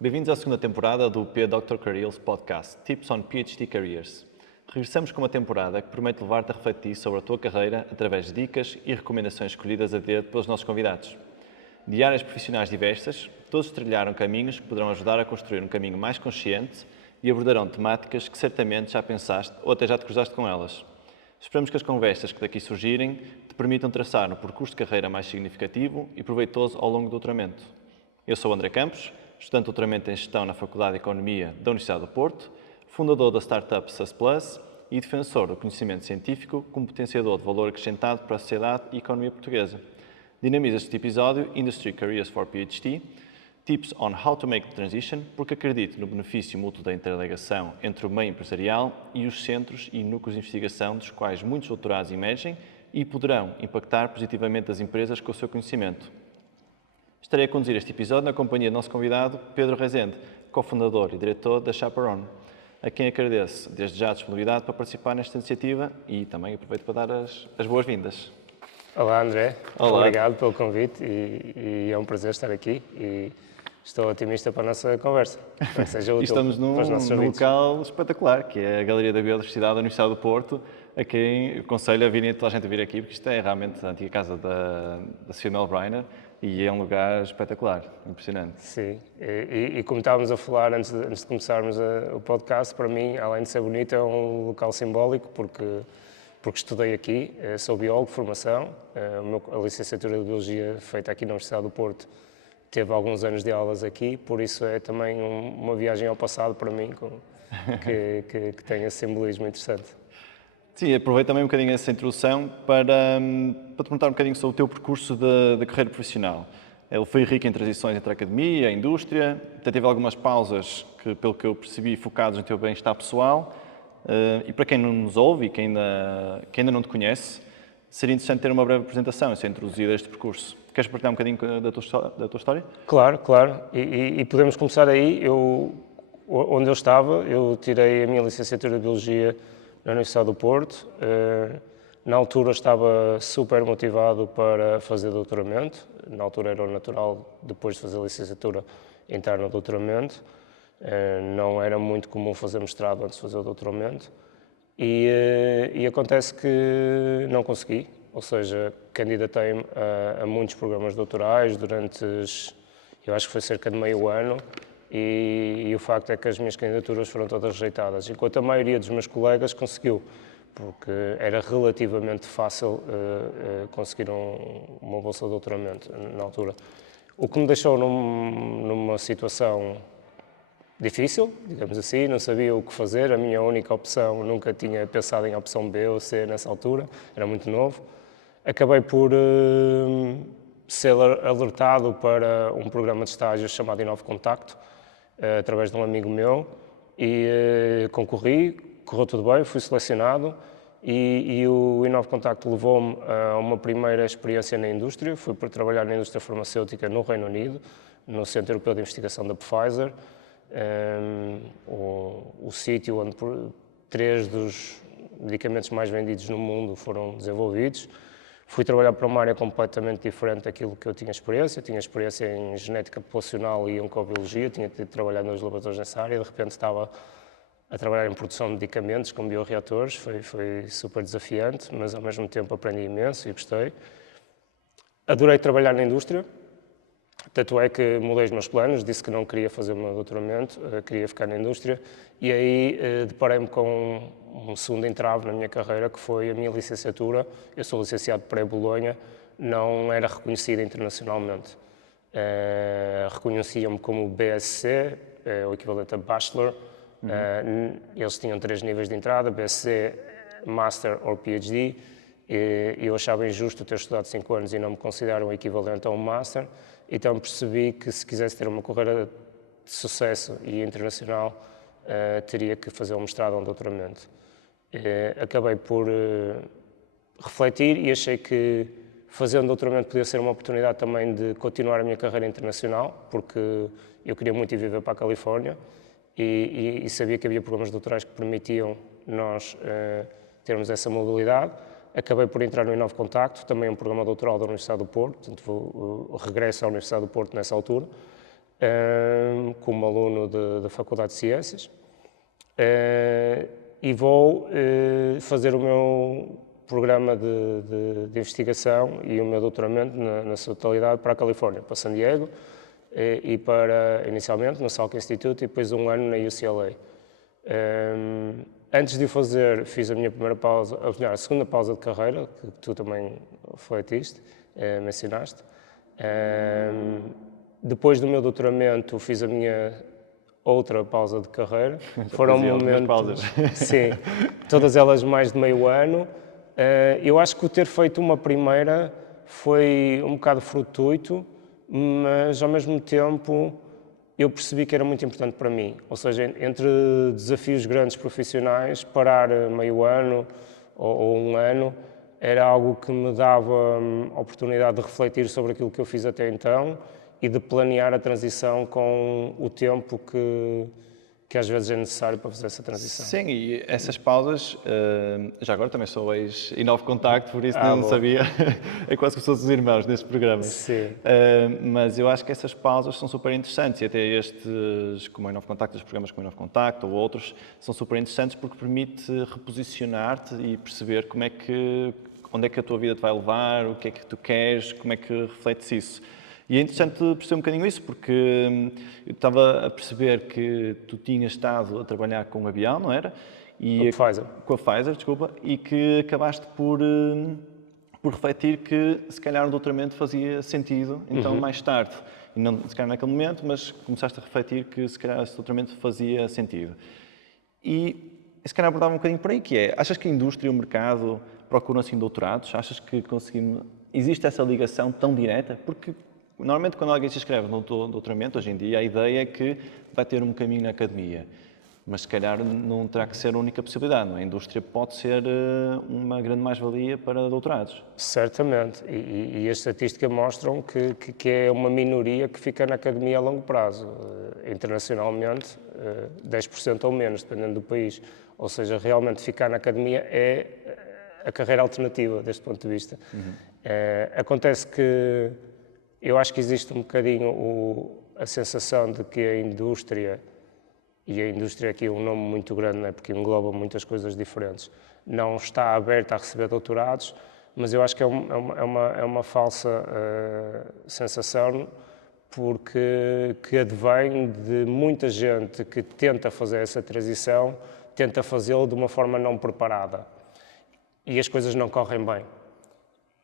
Bem-vindos à segunda temporada do Dr. Careers Podcast, Tips on PhD Careers. Regressamos com uma temporada que promete levar-te a refletir sobre a tua carreira através de dicas e recomendações escolhidas a dedo pelos nossos convidados. De áreas profissionais diversas, todos trilharam caminhos que poderão ajudar a construir um caminho mais consciente e abordarão temáticas que certamente já pensaste ou até já te cruzaste com elas. Esperamos que as conversas que daqui surgirem te permitam traçar um percurso de carreira mais significativo e proveitoso ao longo do doutoramento. Eu sou o André Campos, estudante de doutoramento em Gestão na Faculdade de Economia da Universidade do Porto, fundador da startup SUSplus e defensor do conhecimento científico como potenciador de valor acrescentado para a sociedade e economia portuguesa. Dinamiza este episódio Industry Careers for PhD, Tips on how to make the transition, porque acredito no benefício mútuo da interligação entre o meio empresarial e os centros e núcleos de investigação dos quais muitos doutorados emergem e poderão impactar positivamente as empresas com o seu conhecimento. Estarei a conduzir este episódio na companhia do nosso convidado, Pedro Rezende, cofundador e diretor da Chaperone, a quem agradeço desde já a disponibilidade para participar nesta iniciativa e também aproveito para dar as boas-vindas. Olá André, Olá. Obrigado pelo convite e é um prazer estar aqui e estou otimista para a nossa conversa, para que seja útil Estamos para os nossos num ouvintes. local espetacular, que é a Galeria da Biodiversidade da Universidade do Porto, a quem aconselho a virem toda a gente a vir aqui, porque isto é realmente a antiga casa da Sofia Melbrenner e é um lugar espetacular, impressionante. Sim, e como estávamos a falar antes de começarmos o podcast, para mim, além de ser bonito, é um local simbólico porque estudei aqui, sou biólogo de formação, a licenciatura de Biologia feita aqui na Universidade do Porto teve alguns anos de aulas aqui, por isso é também uma viagem ao passado para mim que tem esse simbolismo interessante. Sim, aproveito também um bocadinho essa introdução para te perguntar um bocadinho sobre o teu percurso de carreira profissional. Ele foi rico em transições entre a academia, a indústria, até teve algumas pausas que, pelo que eu percebi, focados no teu bem-estar pessoal. E para quem não nos ouve e que ainda não te conhece, seria interessante ter uma breve apresentação e ser introduzido a este percurso. Queres partilhar um bocadinho da tua história? Claro. E podemos começar aí. Onde eu estava, eu tirei a minha licenciatura de Biologia na Universidade do Porto. Na altura estava super motivado para fazer doutoramento. Na altura era o natural, depois de fazer a licenciatura, entrar no doutoramento. Não era muito comum fazer mestrado antes de fazer o doutoramento. E acontece que não consegui, ou seja, candidatei-me a muitos programas doutorais durante, eu acho que foi cerca de meio ano, e o facto é que as minhas candidaturas foram todas rejeitadas, enquanto a maioria dos meus colegas conseguiu, porque era relativamente fácil conseguir uma bolsa de doutoramento na altura. O que me deixou numa situação difícil, digamos assim, não sabia o que fazer, a minha única opção, nunca tinha pensado em opção B ou C nessa altura, era muito novo. Acabei por ser alertado para um programa de estágio chamado Inove Contacto, através de um amigo meu, e concorri, correu tudo bem, fui selecionado, e o Inove Contacto levou-me a uma primeira experiência na indústria. Fui para trabalhar na indústria farmacêutica no Reino Unido, no Centro Europeu de Investigação da Pfizer, o sítio onde 3 dos medicamentos mais vendidos no mundo foram desenvolvidos. Fui trabalhar para uma área completamente diferente daquilo que eu tinha experiência. Tinha experiência em genética populacional e oncobiologia, tinha trabalhado nos laboratórios nessa área, de repente estava a trabalhar em produção de medicamentos com bioreatores. Foi super desafiante, mas ao mesmo tempo aprendi imenso e gostei. Adorei trabalhar na indústria. Tanto é que mudei os meus planos, disse que não queria fazer o meu doutoramento, queria ficar na indústria, e aí deparei-me com um segundo entrave na minha carreira, que foi a minha licenciatura. Eu sou licenciado pré-Bolonha, não era reconhecida internacionalmente. Reconheciam-me como BSc, o equivalente a Bachelor. Eles tinham 3 níveis de entrada, BSc, Master ou PhD, e eu achava injusto ter estudado 5 anos e não me considerar um equivalente a um Master. Então percebi que se quisesse ter uma carreira de sucesso e internacional, teria que fazer um mestrado ou um doutoramento. Acabei por refletir e achei que fazer um doutoramento podia ser uma oportunidade também de continuar a minha carreira internacional, porque eu queria muito ir viver para a Califórnia e sabia que havia programas doutorais que permitiam nós termos essa mobilidade. acabei por entrar no Inove Contacto, também um programa doutoral da Universidade do Porto, portanto regresso à Universidade do Porto nessa altura, como aluno da Faculdade de Ciências, e vou fazer o meu programa de investigação e o meu doutoramento na sua totalidade para a Califórnia, para San Diego, e para, inicialmente, no Salk Institute e depois um ano na UCLA. Antes de o fazer, fiz a minha primeira pausa, a segunda pausa de carreira, que tu também refletiste, mencionaste. Depois do meu doutoramento, fiz a minha outra pausa de carreira. Foram momentos, pausas. sim, todas elas mais de meio ano. Eu acho que o ter feito uma primeira foi um bocado fortuito, mas ao mesmo tempo eu percebi que era muito importante para mim. Ou seja, entre desafios grandes profissionais, parar meio ano ou um ano era algo que me dava a oportunidade de refletir sobre aquilo que eu fiz até então e de planear a transição com o tempo que às vezes é necessário para fazer essa transição. Sim, e essas pausas, já agora também sou ex-Inove Contacto, por isso não boa. sabia, é quase que somos os irmãos neste programa. Sim. Mas eu acho que essas pausas são super interessantes e até estes, como o Inove Contacto, os programas como o Inove Contacto ou outros, são super interessantes porque permite reposicionar-te e perceber onde é que a tua vida te vai levar, o que é que tu queres, como é que refletes isso. E é interessante perceber um bocadinho isso, porque eu estava a perceber que tu tinhas estado a trabalhar com o avião, não era? Com a Pfizer. Com a Pfizer, desculpa, e que acabaste por refletir que se calhar o doutoramento fazia sentido, então mais tarde, e não se calhar naquele momento, mas começaste a refletir que se calhar esse doutoramento fazia sentido. E se calhar abordava um bocadinho por aí, que é, achas que a indústria e o mercado procuram assim doutorados? Achas que conseguimos... Existe essa ligação tão direta? Porque normalmente, quando alguém se inscreve no doutoramento, hoje em dia, a ideia é que vai ter um caminho na academia. Mas, se calhar, não terá que ser a única possibilidade. Não é? A indústria pode ser uma grande mais-valia para doutorados. Certamente. E a estatística mostram que é uma minoria que fica na academia a longo prazo. Internacionalmente, 10% ou menos, dependendo do país. Ou seja, realmente ficar na academia é a carreira alternativa, deste ponto de vista. Acontece que eu acho que existe um bocadinho a sensação de que a indústria, e a indústria aqui é um nome muito grande, não é? Porque engloba muitas coisas diferentes, não está aberta a receber doutorados, mas eu acho que é uma falsa sensação, porque que advém de muita gente que tenta fazer essa transição, tenta fazê-lo de uma forma não preparada. E as coisas não correm bem.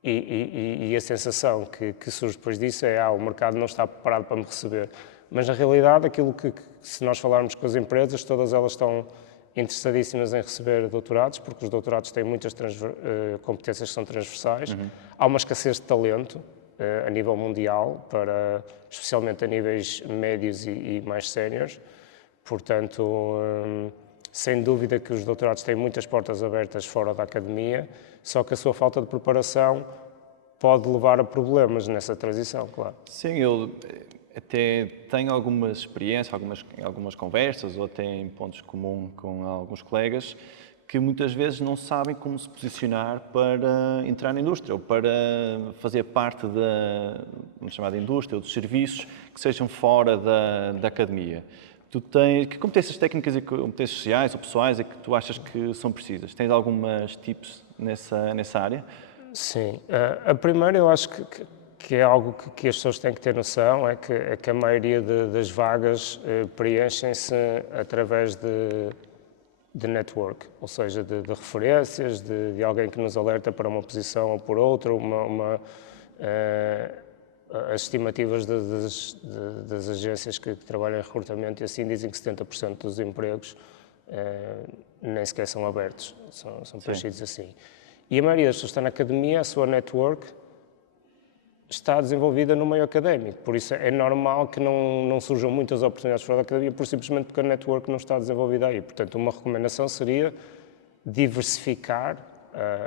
E a sensação que surge depois disso é o mercado não está preparado para me receber. Mas, na realidade, aquilo que se nós falarmos com as empresas, todas elas estão interessadíssimas em receber doutorados, porque os doutorados têm muitas competências que são transversais. Há uma escassez de talento a nível mundial, especialmente a níveis médios e mais séniores. Portanto, sem dúvida que os doutorados têm muitas portas abertas fora da academia, só que a sua falta de preparação pode levar a problemas nessa transição, claro. Sim, eu até tenho alguma experiência, algumas conversas ou até em pontos comuns com alguns colegas que muitas vezes não sabem como se posicionar para entrar na indústria ou para fazer parte vamos chamar de indústria ou dos serviços que sejam fora da academia. Que competências técnicas e competências sociais ou pessoais é que tu achas que são precisas? Tens algumas tips nessa área? Sim. A primeira, eu acho que é algo que as pessoas têm que ter noção, é que a maioria das vagas preenchem-se através de network, ou seja, de referências, de alguém que nos alerta para uma posição ou por outra, as estimativas das agências que trabalham em recrutamento e assim dizem que 70% dos empregos nem sequer são abertos, são preenchidos assim. E a maioria das pessoas que está na academia, a sua network está desenvolvida no meio académico, por isso é normal que não surjam muitas oportunidades fora da academia, simplesmente porque a network não está desenvolvida aí. Portanto, uma recomendação seria diversificar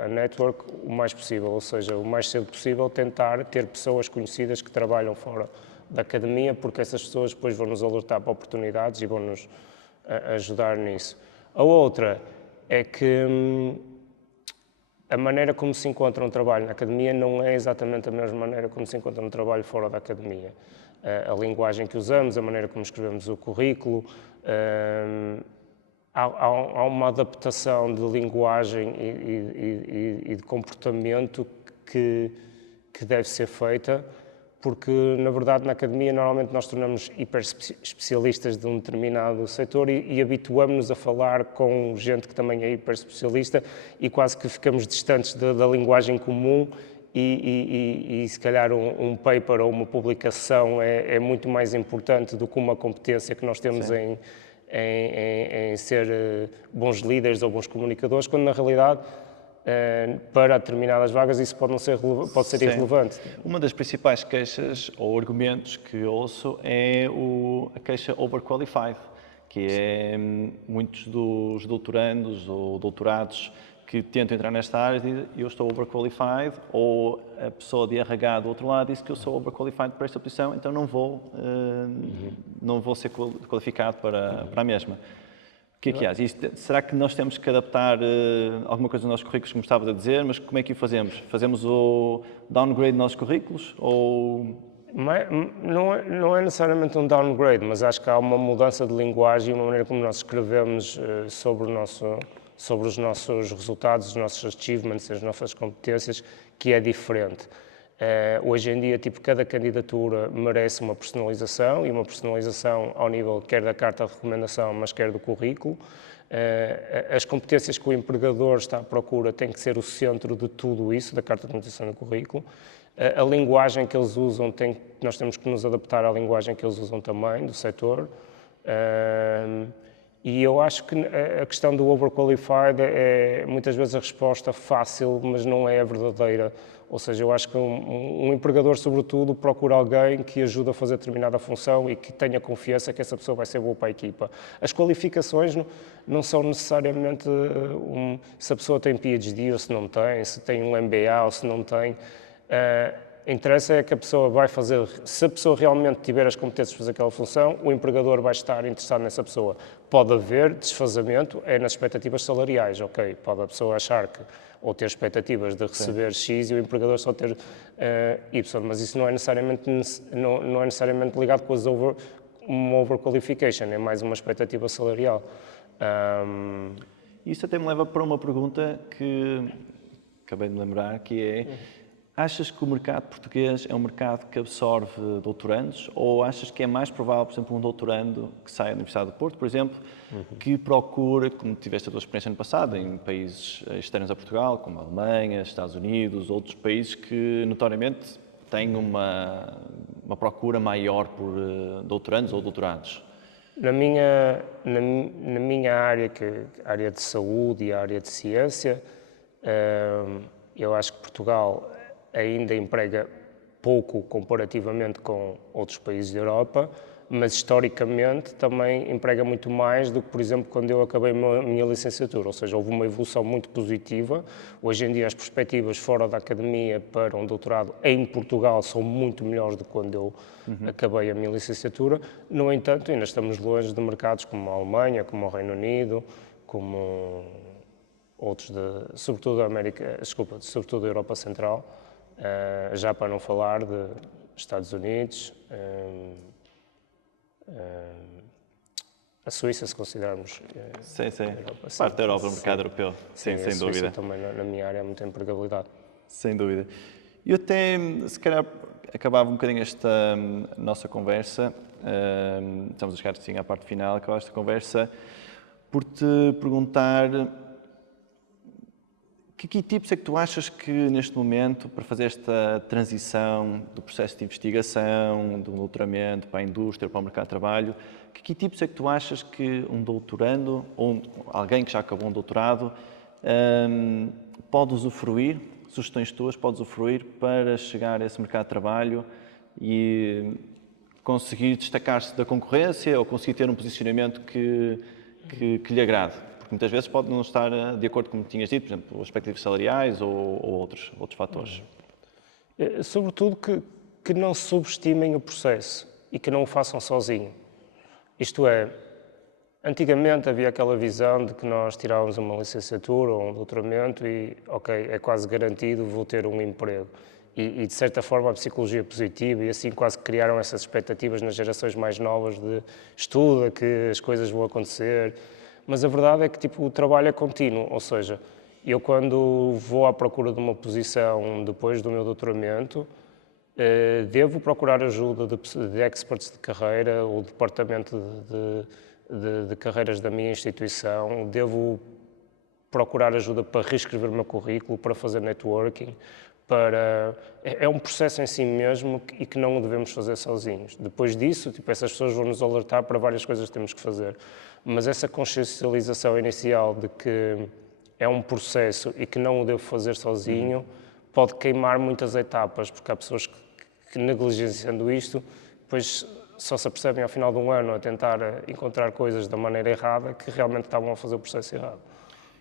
a network o mais possível, ou seja, o mais cedo possível tentar ter pessoas conhecidas que trabalham fora da academia, porque essas pessoas depois vão nos alertar para oportunidades e vão nos ajudar nisso. A outra é que a maneira como se encontra um trabalho na academia não é exatamente a mesma maneira como se encontra um trabalho fora da academia. A linguagem que usamos, a maneira como escrevemos o currículo, há uma adaptação de linguagem e de comportamento que deve ser feita, porque, na verdade, na academia, normalmente nós tornamos hiper especialistas de um determinado setor e habituamos-nos a falar com gente que também é hiper especialista e quase que ficamos distantes da linguagem comum e se calhar um paper ou uma publicação é muito mais importante do que uma competência que nós temos em ser bons líderes ou bons comunicadores, quando na realidade para determinadas vagas isso pode ser irrelevante. Uma das principais queixas ou argumentos que ouço é a queixa overqualified, que é muitos dos doutorandos ou doutorados que tentam entrar nesta área dizem eu estou overqualified, ou a pessoa de RH do outro lado diz que eu sou overqualified para esta posição, então não vou ser qualificado para a mesma. O que é que há? Será que nós temos que adaptar alguma coisa nos nossos currículos, como estavas a dizer, mas como é que o fazemos? Fazemos o downgrade dos nossos currículos ou... Não é necessariamente um downgrade, mas acho que há uma mudança de linguagem, uma maneira como nós escrevemos sobre os nossos resultados, os nossos achievements, as nossas competências, que é diferente. Hoje em dia, cada candidatura merece uma personalização, e uma personalização ao nível quer da carta de recomendação, mas quer do currículo. As competências que o empregador está à procura têm que ser o centro de tudo isso, da carta de recomendação do currículo. A linguagem que eles usam, nós temos que nos adaptar à linguagem que eles usam também, do setor. E eu acho que a questão do overqualified é muitas vezes a resposta fácil, mas não é a verdadeira. Ou seja, eu acho que um empregador, sobretudo, procura alguém que ajude a fazer determinada função e que tenha confiança que essa pessoa vai ser boa para a equipa. As qualificações não são necessariamente se a pessoa tem PhD ou se não tem, se tem um MBA ou se não tem. Interessa é que a pessoa vai fazer, se a pessoa realmente tiver as competências para fazer aquela função, o empregador vai estar interessado nessa pessoa. Pode haver desfazamento, nas expectativas salariais, ok? Pode a pessoa achar que, ou ter expectativas de receber X e o empregador só ter Y, mas isso não é necessariamente ligado com uma overqualification, é mais uma expectativa salarial. Isso até me leva para uma pergunta que acabei de me lembrar, que é... Achas que o mercado português é um mercado que absorve doutorandos ou achas que é mais provável, por exemplo, um doutorando que sai da Universidade do Porto, por exemplo, que procura, como tiveste a tua experiência no passado, em países externos a Portugal, como a Alemanha, Estados Unidos, outros países que notoriamente têm uma procura maior por doutorandos ou doutorados? Na minha área, que é a área de saúde e a área de ciência, eu acho que Portugal ainda emprega pouco comparativamente com outros países da Europa, mas historicamente também emprega muito mais do que, por exemplo, quando eu acabei a minha licenciatura, ou seja, houve uma evolução muito positiva. Hoje em dia as perspectivas fora da academia para um doutorado em Portugal são muito melhores do que quando eu acabei a minha licenciatura. No entanto, ainda estamos longe de mercados como a Alemanha, como o Reino Unido, como outros, sobretudo da Europa Central. Já para não falar de Estados Unidos, a Suíça, se considerarmos. Sim. Parte da Europa, o mercado europeu. Sim, sem dúvida. Também na minha área há muita empregabilidade. Sem dúvida. Eu até, se calhar, acabava um bocadinho esta nossa conversa, estamos a chegar assim à parte final, acabava esta conversa, por te perguntar que tipos é que tu achas que, neste momento, para fazer esta transição do processo de investigação, do doutoramento para a indústria, para o mercado de trabalho, que tipos é que tu achas que um doutorando, ou alguém que já acabou um doutorado, pode usufruir, sugestões tuas, pode usufruir para chegar a esse mercado de trabalho e conseguir destacar-se da concorrência ou conseguir ter um posicionamento que lhe agrade? Muitas vezes pode não estar de acordo com o que tinhas dito, por exemplo, aspectos salariais ou outros fatores. Sobretudo que não subestimem o processo e que não o façam sozinho. Isto é, Antigamente havia aquela visão de que nós tirávamos uma licenciatura ou um doutoramento e, ok, é quase garantido, vou ter um emprego. E de certa forma a psicologia positiva e assim quase que criaram essas expectativas nas gerações mais novas de estuda, que as coisas vão acontecer. Mas a verdade é que tipo, o trabalho é contínuo, ou seja, eu quando vou à procura de uma posição depois do meu doutoramento, devo procurar ajuda de experts de carreira, o departamento de carreiras da minha instituição, devo procurar ajuda para reescrever o meu currículo, para fazer networking, é um processo em si mesmo e que não o devemos fazer sozinhos. Depois disso, tipo, essas pessoas vão nos alertar para várias coisas que temos que fazer. Mas essa consciencialização inicial de que é um processo e que não o devo fazer sozinho pode queimar muitas etapas, porque há pessoas que negligenciando isto, depois só se apercebem ao final de um ano a tentar encontrar coisas da maneira errada que realmente estavam a fazer o processo errado.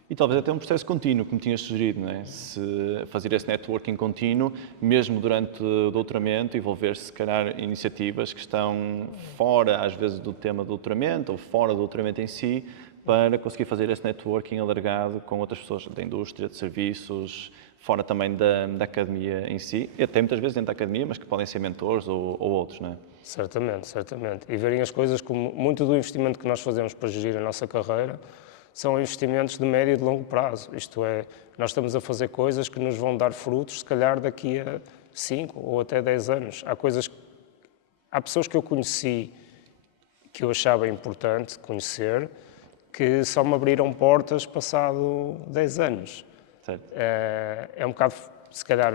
E talvez até um processo contínuo, como tinhas sugerido, não é? Se fazer esse networking contínuo, mesmo durante o doutoramento, envolver-se, se calhar, em iniciativas que estão fora, às vezes, do tema do doutoramento ou fora do doutoramento em si, para conseguir fazer esse networking alargado com outras pessoas da indústria, de serviços, fora também da academia em si, e até muitas vezes dentro da academia, mas que podem ser mentores ou outros, não é? Certamente, certamente. E verem as coisas como muito do investimento que nós fazemos para gerir a nossa carreira são investimentos de médio e de longo prazo. Isto é, nós estamos a fazer coisas que nos vão dar frutos, se calhar, daqui a 5 ou até 10 anos. Há pessoas que eu conheci que eu achava importante conhecer, que só me abriram portas passado 10 anos. Certo. É um bocado, se calhar,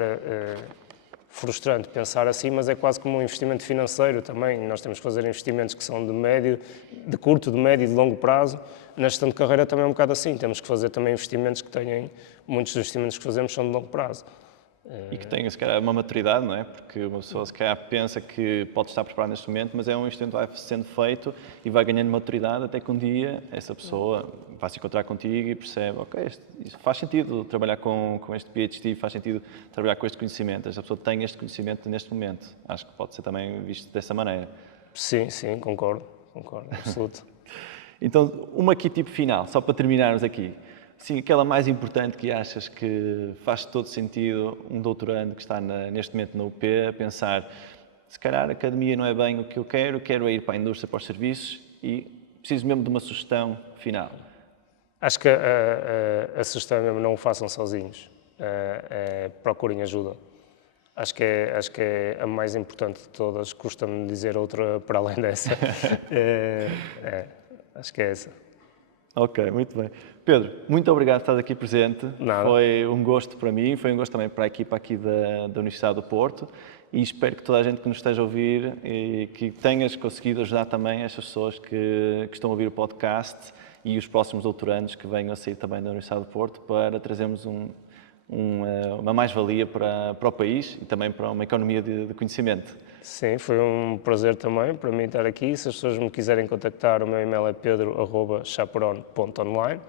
frustrante pensar assim, mas é quase como um investimento financeiro também. Nós temos que fazer investimentos que são de curto, de médio e de longo prazo. Na gestão de carreira também é um bocado assim. Temos que fazer também investimentos muitos dos investimentos que fazemos são de longo prazo. E que tenha, se calhar, uma maturidade, não é? Porque uma pessoa, se calhar, pensa que pode estar preparada neste momento, mas é um investimento que vai sendo feito e vai ganhando maturidade até que um dia essa pessoa vai se encontrar contigo e percebe, ok, isto faz sentido trabalhar com este PhD, faz sentido trabalhar com este conhecimento. Esta pessoa tem este conhecimento neste momento. Acho que pode ser também visto dessa maneira. Sim, concordo, absoluto. Então, uma aqui tipo final, só para terminarmos aqui. Sim, aquela mais importante que achas que faz todo sentido um doutorando que está neste momento na UP a pensar, se calhar a academia não é bem o que eu quero ir para a indústria, para os serviços e preciso mesmo de uma sugestão final. Acho que a sugestão é mesmo não o façam sozinhos, procurem ajuda. Acho que é a mais importante de todas, custa-me dizer outra para além dessa. Acho que é essa. Ok, muito bem. Pedro, muito obrigado por estar aqui presente. Nada. Foi um gosto para mim, foi um gosto também para a equipa aqui da Universidade do Porto e espero que toda a gente que nos esteja a ouvir e que tenhas conseguido ajudar também estas pessoas que estão a ouvir o podcast e os próximos doutorandos que venham a sair também da Universidade do Porto para trazermos uma mais-valia para o país e também para uma economia de conhecimento. Sim, foi um prazer também para mim estar aqui. Se as pessoas me quiserem contactar, o meu e-mail é pedro@chaperon.online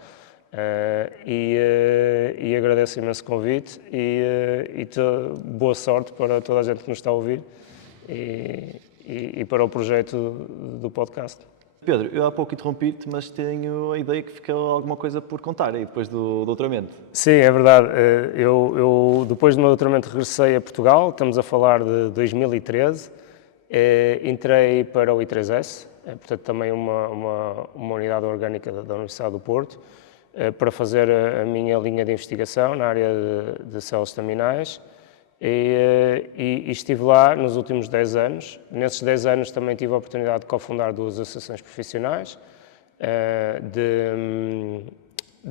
e agradeço imenso o convite e boa sorte para toda a gente que nos está a ouvir e para o projeto do podcast. Pedro, eu há pouco interrompi-te, mas tenho a ideia que ficou alguma coisa por contar aí depois do doutoramento. Sim, é verdade. Eu depois do meu doutoramento regressei a Portugal, estamos a falar de 2013, entrei para o I3S, portanto também uma unidade orgânica da Universidade do Porto, para fazer a minha linha de investigação na área de células estaminais. E estive lá nos últimos 10 anos. Nesses 10 anos também tive a oportunidade de cofundar 2 associações profissionais,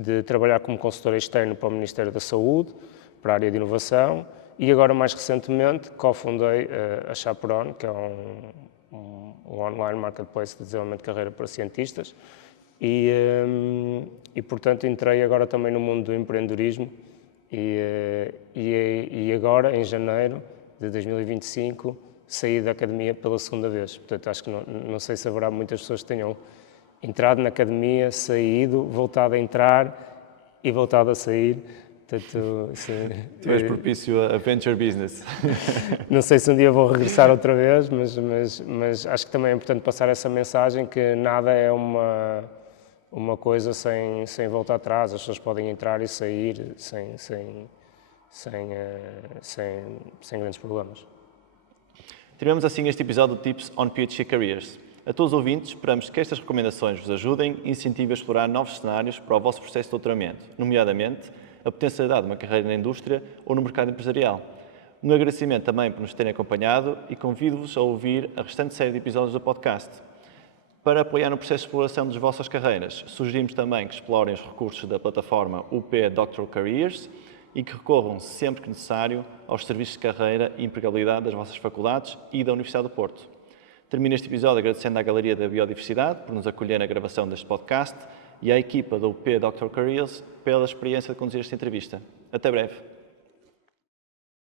de trabalhar como consultor externo para o Ministério da Saúde, para a área de inovação, e agora mais recentemente cofundei a Chaperon, que é um online marketplace de desenvolvimento de carreira para cientistas, e portanto entrei agora também no mundo do empreendedorismo. E agora, em janeiro de 2025, saí da academia pela segunda vez. Portanto, acho que não sei se haverá muitas pessoas que tenham entrado na academia, saído, voltado a entrar e voltado a sair. Portanto, Tu és propício a venture business. Não sei se um dia vou regressar outra vez, mas acho que também é importante passar essa mensagem que nada é uma uma coisa sem volta atrás, as pessoas podem entrar e sair sem grandes problemas. Terminamos assim este episódio de Tips on PhD Careers. A todos os ouvintes, esperamos que estas recomendações vos ajudem e incentivem a explorar novos cenários para o vosso processo de doutoramento, nomeadamente a potencialidade de uma carreira na indústria ou no mercado empresarial. Um agradecimento também por nos terem acompanhado e convido-vos a ouvir a restante série de episódios do podcast. Para apoiar no processo de exploração das vossas carreiras, sugerimos também que explorem os recursos da plataforma UP Doctoral Careers e que recorram, sempre que necessário, aos serviços de carreira e empregabilidade das vossas faculdades e da Universidade do Porto. Termino este episódio agradecendo à Galeria da Biodiversidade por nos acolher na gravação deste podcast e à equipa da UP Doctoral Careers pela experiência de conduzir esta entrevista. Até breve.